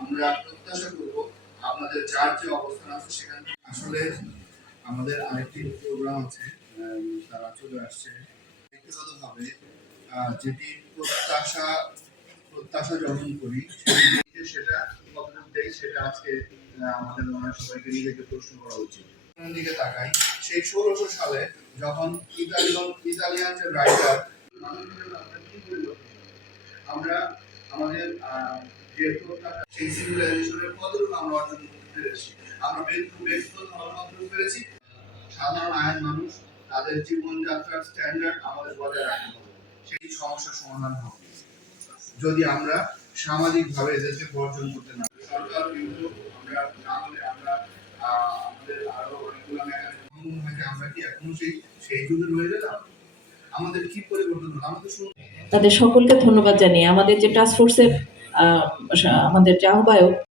আমরা প্রত্যাশা করব আপনাদের যার যে অবস্থান আছে সেখান থেকে। আসলে আমাদের আরেকটি প্রোগ্রাম আছে, তারা চলে আসছে। ব্যক্তিগতভাবে যেটি প্রত্যাশা প্রত্যাশা যখন করি সেটা কতটুকু দেই সেটা আজকে আমাদের মনে হয় সবাইকে নিজেকে প্রশ্ন করা উচিত। দিকে তাকাই, সেই 1600 সালে যখন ইতালিয়ান যে রাইটার আমরা আমাদের যে সেই সিভিলাইজেশনের কতটুকু আমরা অর্জন করতে পেরেছি, আমরা ব্যক্তিগত কতটুকু পেরেছি। সাধারণ আয়ের মানুষ তাদের জীবনযাত্রার স্ট্যান্ডার্ড আমাদের বজায় রাখতে হবে, সেই সমস্যার সমাধান হবে যদি আমরা সামাজিকভাবে এদেরকে বর্জন করতে না। সরকার কিন্তু আমরা না হলে আমরা আমাদের আরো অনেকগুলো আমরা কি এখনো সেই যুগে রয়ে গেলাম। আমাদের কি পরিবর্তন হলো আমাদের তাদের সকলকে ধন্যবাদ জানিয়ে আমাদের যে টাস্ক ফোর্সের আমাদের যে আহ্বায়ক